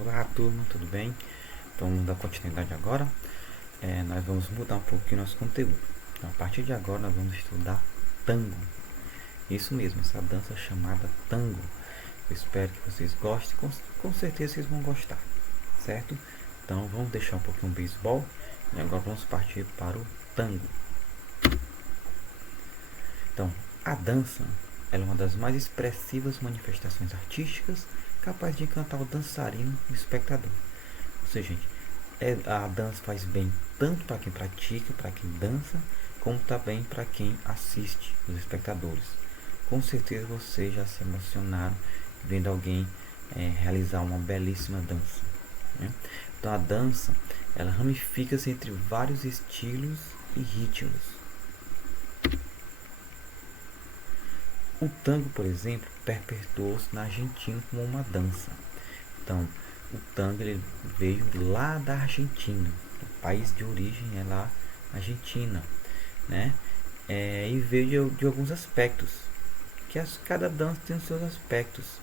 Olá turma, tudo bem? Então vamos dar continuidade agora. Nós vamos mudar um pouquinho nosso conteúdo. Então, a partir de agora nós vamos estudar tango. Isso mesmo, essa dança chamada tango. Eu espero que vocês gostem, com certeza vocês vão gostar, certo? Então vamos deixar um pouquinho o beisebol e agora vamos partir para o tango. Então, a dança ela é uma das mais expressivas manifestações artísticas capaz de encantar o dançarino e o espectador. Ou seja, gente, a dança faz bem tanto para quem pratica, para quem dança, como também para quem assiste, os espectadores. Com certeza vocês já se emocionaram vendo alguém realizar uma belíssima dança, né? Então a dança ela ramifica-se entre vários estilos e ritmos. O tango, por exemplo, perpetuou-se na Argentina como uma dança. Então, o tango ele veio lá da Argentina, o país de origem é lá Argentina, né? E veio de alguns aspectos, cada dança tem os seus aspectos.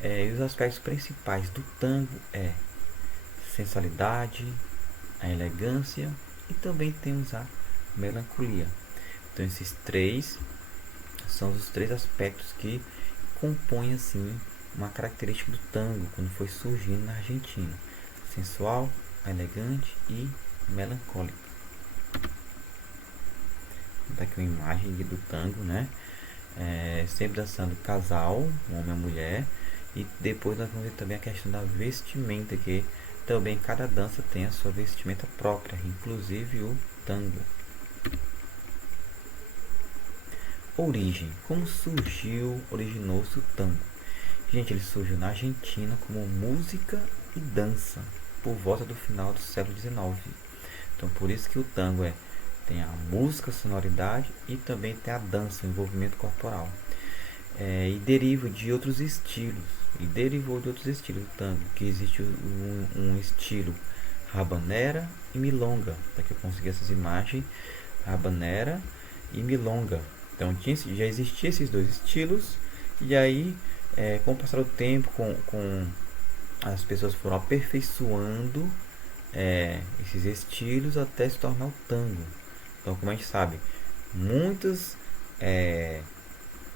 E os aspectos principais do tango é sensualidade, a elegância e também temos a melancolia. Então, esses três são os três aspectos que compõem assim uma característica do tango quando foi surgindo na Argentina: sensual, elegante e melancólico. Tá aqui uma imagem do tango, né? Sempre dançando casal, homem e mulher. E depois nós vamos ver também a questão da vestimenta, que também cada dança tem a sua vestimenta própria, inclusive o tango. Origem. Como originou-se o tango? Gente, ele surgiu na Argentina como música e dança por volta do final do século XIX. Então, por isso que o tango tem a música, a sonoridade e também tem a dança, o envolvimento corporal. E deriva de outros estilos. E derivou de outros estilos do tango, que existe um estilo rabanera e milonga. Para que eu consegui essas imagens, rabanera e milonga. Então já existiam esses dois estilos. E aí, com o passar do tempo, com as pessoas foram aperfeiçoando esses estilos até se tornar o tango. Então, como a gente sabe, muitas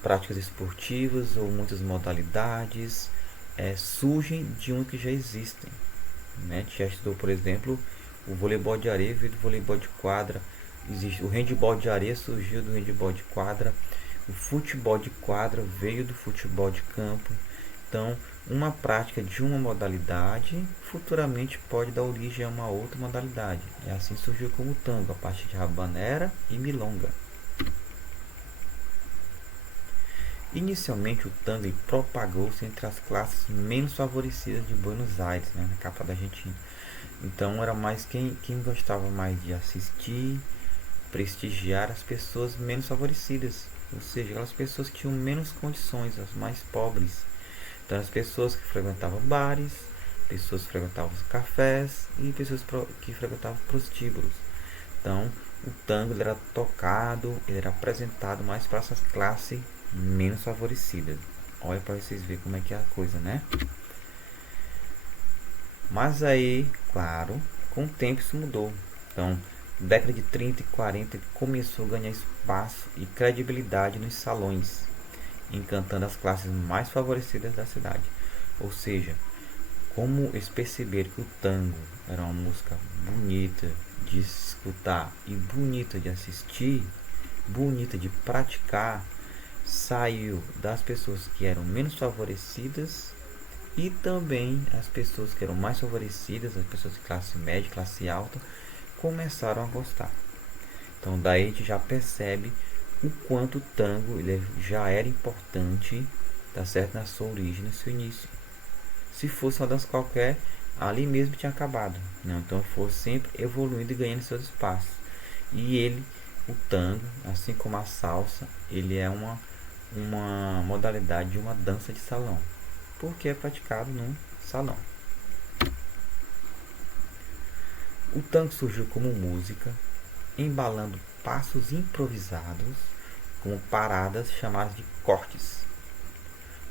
práticas esportivas ou muitas modalidades surgem de um que já existem, né? A gente já estudou, por exemplo, o voleibol de areia veio do voleibol de quadra, existe o handball de areia, surgiu do handball de quadra, o futebol de quadra veio do futebol de campo. Então, uma prática de uma modalidade futuramente pode dar origem a uma outra modalidade. E assim surgiu como o tango, a partir de rabanera e milonga. Inicialmente, o tango propagou-se entre as classes menos favorecidas de Buenos Aires, né, na capital da Argentina. Então, era mais quem gostava mais de assistir, prestigiar as pessoas menos favorecidas, ou seja, aquelas pessoas que tinham menos condições, as mais pobres. Então, as pessoas que frequentavam bares, pessoas que frequentavam cafés e pessoas que frequentavam prostíbulos. Então, o tango ele era tocado, ele era apresentado mais para essas classes menos favorecidas. Olha para vocês verem como é que é a coisa, né? Mas aí, claro, com o tempo isso mudou. Então, década de 30 e 40 começou a ganhar espaço e credibilidade nos salões, encantando as classes mais favorecidas da cidade. Ou seja, como eles perceberam que o tango era uma música bonita de escutar e bonita de assistir, bonita de praticar, saiu das pessoas que eram menos favorecidas e também as pessoas que eram mais favorecidas, as pessoas de classe média, classe alta, começaram a gostar. Então daí a gente já percebe o quanto o tango ele já era importante, tá certo, na sua origem, no seu início. Se fosse uma dança qualquer, ali mesmo tinha acabado. Não, então foi sempre evoluindo e ganhando seus espaços. E o tango, assim como a salsa, ele é uma modalidade de uma dança de salão, porque é praticado num salão. O tango surgiu como música, embalando passos improvisados, como paradas chamadas de cortes.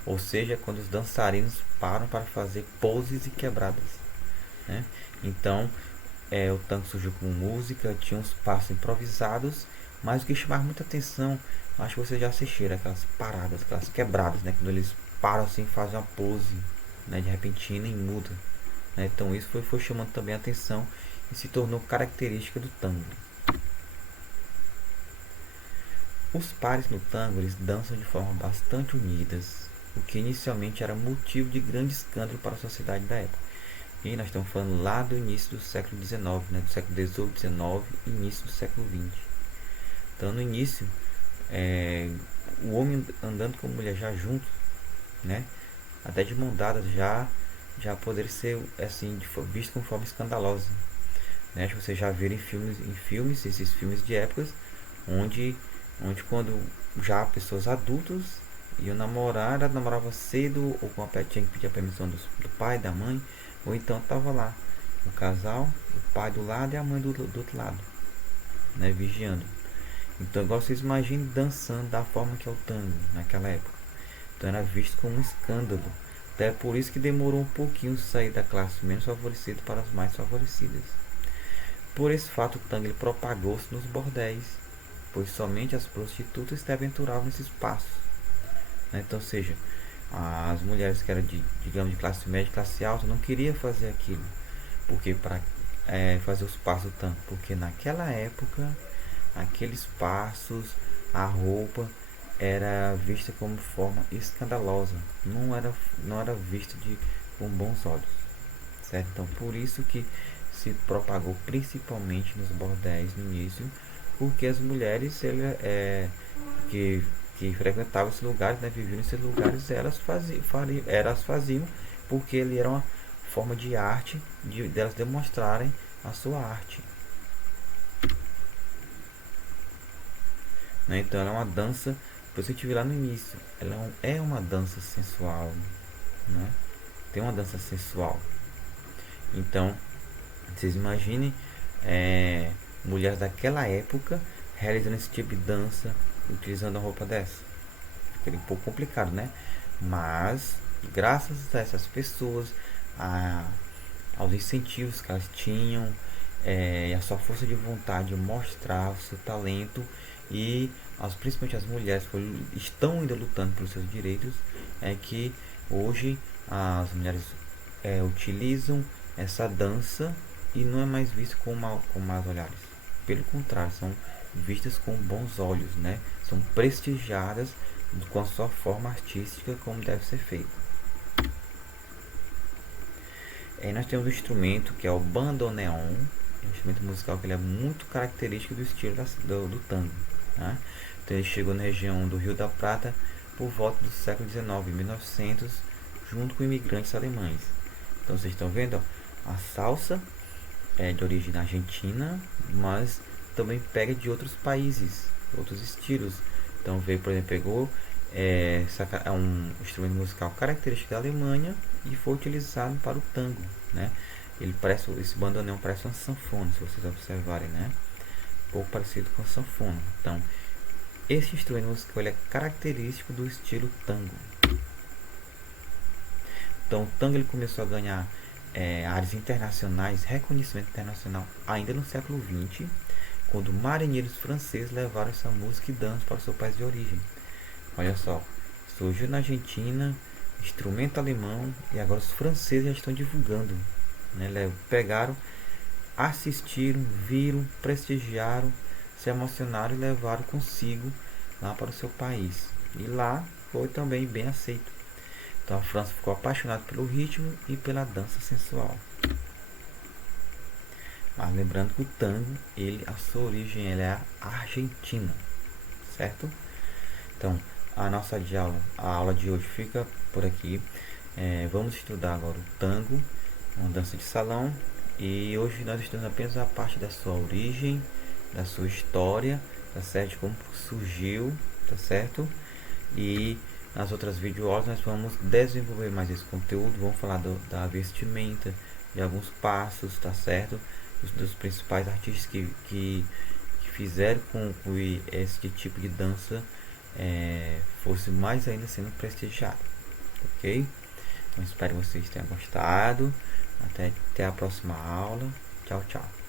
ou seja, quando os dançarinos param para fazer poses e quebradas, né? Então, o tango surgiu como música, tinha uns passos improvisados, mas o que chamava muita atenção, acho que vocês já assistiram, aquelas paradas, aquelas quebradas, né? Quando eles param assim, fazem uma pose, né, de repentina e muda, né? Então isso foi chamando também a atenção e se tornou característica do tango. Os pares no tango eles dançam de forma bastante unidas, o que inicialmente era motivo de grande escândalo para a sociedade da época. E nós estamos falando lá do início do século XIX, né, do século XVIII, XIX e início do século XX. Então no início, o homem andando com a mulher já junto, né, até de mão dadas já poderia ser assim visto como forma escandalosa, né? Acho que vocês já viram em filmes esses filmes de épocas onde quando já pessoas adultas iam namorar, ela namorava cedo ou com tinha que pedir a permissão do pai, da mãe, ou então estava lá o casal, o pai do lado e a mãe do outro lado, né, vigiando. Então agora vocês imaginem dançando da forma que é o tango naquela época. Então era visto como um escândalo. Até por isso que demorou um pouquinho sair da classe menos favorecida para as mais favorecidas. Por esse fato, o tango propagou-se nos bordéis, pois somente as prostitutas se aventuravam nesse espaço, né? Então, ou seja, as mulheres que eram digamos, de classe média, classe alta, não queriam fazer aquilo, porque para fazer os passos do tango, porque naquela época, aqueles passos, a roupa era vista como forma escandalosa, não era vista com bons olhos, certo? Então, por isso que se propagou principalmente nos bordéis no início, porque as mulheres que frequentavam esses lugares, né, viviam nesses lugares, elas faziam porque ele era uma forma de arte, delas demonstrarem a sua arte, né? Então ela é uma dança, por isso que eu tive lá no início, ela é uma dança sensual, né? Tem uma dança sensual. Então vocês imaginem mulheres daquela época realizando esse tipo de dança, utilizando a roupa dessa. Fica um pouco complicado, né? Mas, graças a essas pessoas, aos incentivos que elas tinham, e a sua força de vontade de mostrar o seu talento, e principalmente as mulheres que estão ainda lutando pelos seus direitos, é que hoje as mulheres utilizam essa dança e não é mais visto com maus olhares. Pelo contrário, são vistas com bons olhos, né? São prestigiadas com a sua forma artística como deve ser feito. Aí nós temos o instrumento que é o bandoneon, um instrumento musical que ele é muito característico do estilo do tango, né? Então ele chegou na região do Rio da Prata por volta do século XIX, 1900, junto com imigrantes alemães. Então vocês estão vendo, ó, a salsa é de origem argentina, mas também pega de outros países, outros estilos. Então veio, por exemplo, pegou um instrumento musical característico da Alemanha e foi utilizado para o tango, né? Esse bandoneon parece uma sanfona, se vocês observarem, né? Um pouco parecido com a sanfona. Então, esse instrumento musical ele é característico do estilo tango. Então, o tango ele começou a ganhar áreas internacionais, reconhecimento internacional ainda no século XX, quando marinheiros franceses levaram essa música e dança para o seu país de origem. Olha só, surgiu na Argentina, instrumento alemão, e agora os franceses já estão divulgando, né? Pegaram, assistiram, viram, prestigiaram, se emocionaram e levaram consigo lá para o seu país. E lá foi também bem aceito. Então a França ficou apaixonada pelo ritmo e pela dança sensual. Mas lembrando que o tango, a sua origem é argentina, certo? Então a aula de hoje fica por aqui. Vamos estudar agora o tango, uma dança de salão, e hoje nós estudamos apenas a parte da sua origem, da sua história, tá certo? Como surgiu, tá certo? E nas outras videoaulas nós vamos desenvolver mais esse conteúdo, vamos falar da vestimenta, de alguns passos, tá certo? Dos principais artistas que fizeram com que esse tipo de dança fosse mais ainda sendo prestigiado. ok? Então espero que vocês tenham gostado. Até a próxima aula. Tchau, tchau.